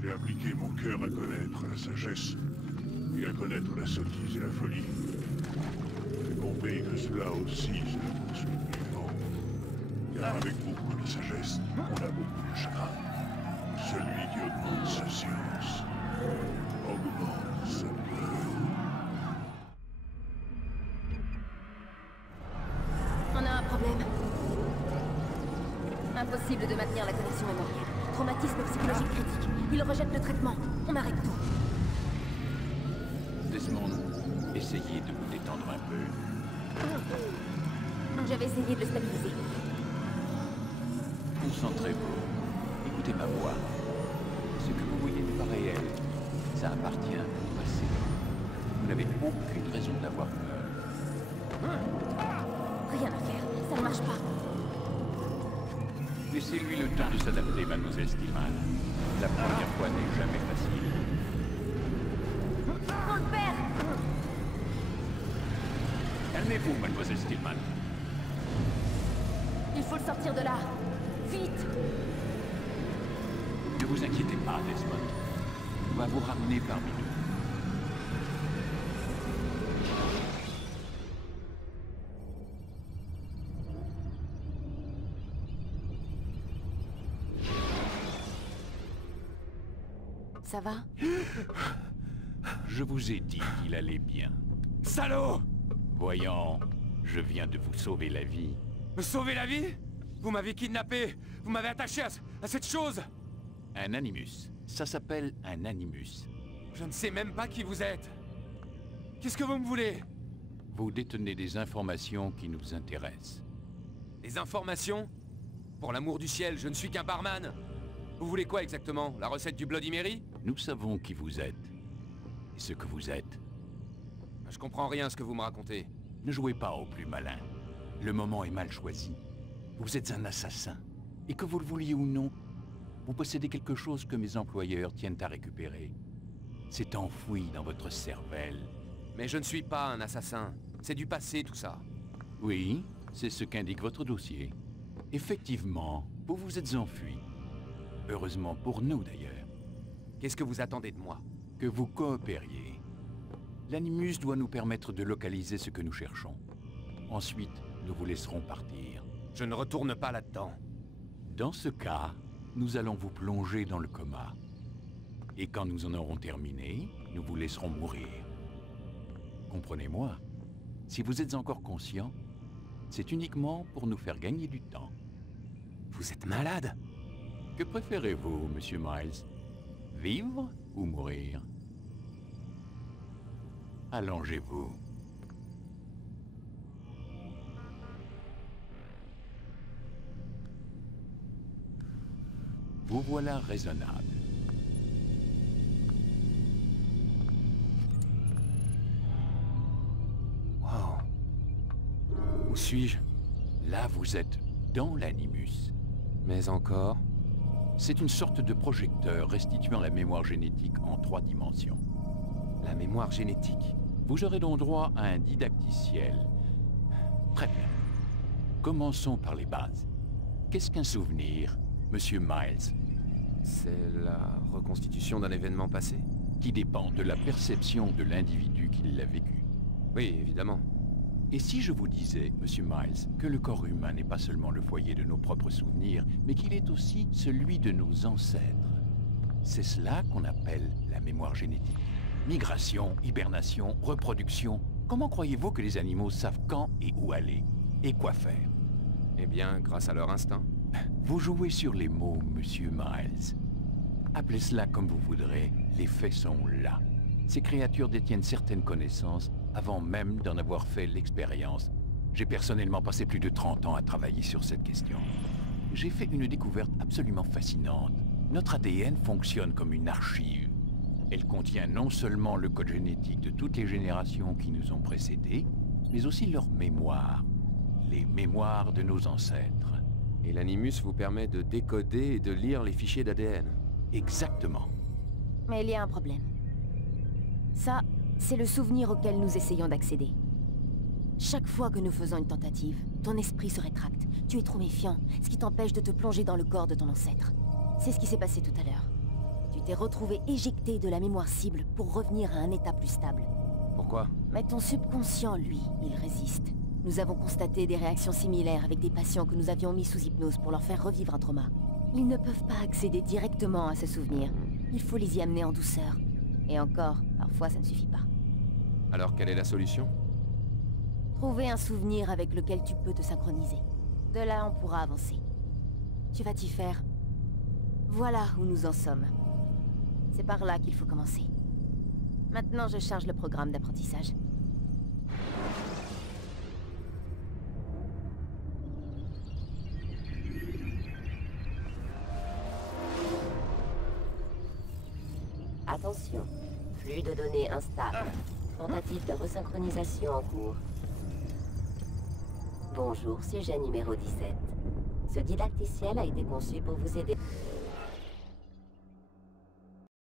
J'ai appliqué mon cœur à connaître la sagesse, et à connaître la sottise et la folie. J'ai compris que cela aussi, c'est la poursuite du vent. Car avec beaucoup de sagesse, on a beaucoup de chagrin. Celui qui augmente sa science, augmente sa peur. On a un problème. Impossible de maintenir la connexion mémorielle. Traumatisme psychologique critique. Il rejette le traitement. On arrête tout. Desmond, essayez de vous détendre un peu. J'avais essayé de le stabiliser. Concentrez-vous. Écoutez ma voix. Ce que vous voyez n'est pas réel. Ça appartient au passé. Vous n'avez aucune raison d'avoir peur. Rien à faire. Ça ne marche pas. Laissez-lui le temps de s'adapter, mademoiselle Stillman. La première fois n'est jamais facile. On le perd! Calmez-vous, mademoiselle Stillman. Il faut le sortir de là. Vite! Ne vous inquiétez pas, Desmond. On va vous ramener parmi nous. Ça va? Je vous ai dit qu'il allait bien. Salaud! Voyons, je viens de vous sauver la vie. Me sauver la vie? Vous m'avez kidnappé! Vous m'avez attaché à cette chose! Un animus. Ça s'appelle un animus. Je ne sais même pas qui vous êtes. Qu'est-ce que vous me voulez? Vous détenez des informations qui nous intéressent. Des informations? Pour l'amour du ciel, je ne suis qu'un barman. Vous voulez quoi exactement? La recette du Bloody Mary? Nous savons qui vous êtes. Et ce que vous êtes. Je comprends rien à ce que vous me racontez. Ne jouez pas au plus malin. Le moment est mal choisi. Vous êtes un assassin. Et que vous le vouliez ou non, vous possédez quelque chose que mes employeurs tiennent à récupérer. C'est enfoui dans votre cervelle. Mais je ne suis pas un assassin. C'est du passé, tout ça. Oui, c'est ce qu'indique votre dossier. Effectivement, vous vous êtes enfui. Heureusement pour nous, d'ailleurs. Qu'est-ce que vous attendez de moi? Que vous coopériez. L'animus doit nous permettre de localiser ce que nous cherchons. Ensuite, nous vous laisserons partir. Je ne retourne pas là-dedans. Dans ce cas, nous allons vous plonger dans le coma. Et quand nous en aurons terminé, nous vous laisserons mourir. Comprenez-moi, si vous êtes encore conscient, c'est uniquement pour nous faire gagner du temps. Vous êtes malade? Que préférez-vous, Monsieur Miles? Vivre ou mourir? Allongez-vous. Vous voilà raisonnable. Wow. Où suis-je? Là, vous êtes dans l'animus. Mais encore? C'est une sorte de projecteur restituant la mémoire génétique en 3 dimensions. La mémoire génétique. Vous aurez donc droit à un didacticiel. Très bien. Commençons par les bases. Qu'est-ce qu'un souvenir, Monsieur Miles? C'est la reconstitution d'un événement passé? Qui dépend de la perception de l'individu qui l'a vécu. Oui, évidemment. Et si je vous disais, Monsieur Miles, que le corps humain n'est pas seulement le foyer de nos propres souvenirs, mais qu'il est aussi celui de nos ancêtres? C'est cela qu'on appelle la mémoire génétique. Migration, hibernation, reproduction. Comment croyez-vous que les animaux savent quand et où aller? Et quoi faire? Eh bien, grâce à leur instinct. Vous jouez sur les mots, Monsieur Miles. Appelez cela comme vous voudrez, les faits sont là. Ces créatures détiennent certaines connaissances avant même d'en avoir fait l'expérience. J'ai personnellement passé plus de 30 ans à travailler sur cette question. J'ai fait une découverte absolument fascinante. Notre ADN fonctionne comme une archive. Elle contient non seulement le code génétique de toutes les générations qui nous ont précédés, mais aussi leur mémoire. Les mémoires de nos ancêtres. Et l'animus vous permet de décoder et de lire les fichiers d'ADN. Exactement. Mais il y a un problème. Ça, c'est le souvenir auquel nous essayons d'accéder. Chaque fois que nous faisons une tentative, ton esprit se rétracte. Tu es trop méfiant, ce qui t'empêche de te plonger dans le corps de ton ancêtre. C'est ce qui s'est passé tout à l'heure. Tu t'es retrouvé éjecté de la mémoire cible pour revenir à un état plus stable. Pourquoi? Mais ton subconscient, lui, il résiste. Nous avons constaté des réactions similaires avec des patients que nous avions mis sous hypnose pour leur faire revivre un trauma. Ils ne peuvent pas accéder directement à ce souvenir. Il faut les y amener en douceur. Et encore, parfois ça ne suffit pas. Alors quelle est la solution? Trouver un souvenir avec lequel tu peux te synchroniser. De là, on pourra avancer. Tu vas t'y faire. Voilà où nous en sommes. C'est par là qu'il faut commencer. Maintenant, je charge le programme d'apprentissage. Attention, flux de données instable. Tentative de resynchronisation en cours. Bonjour, sujet numéro 17. Ce didacticiel a été conçu pour vous aider.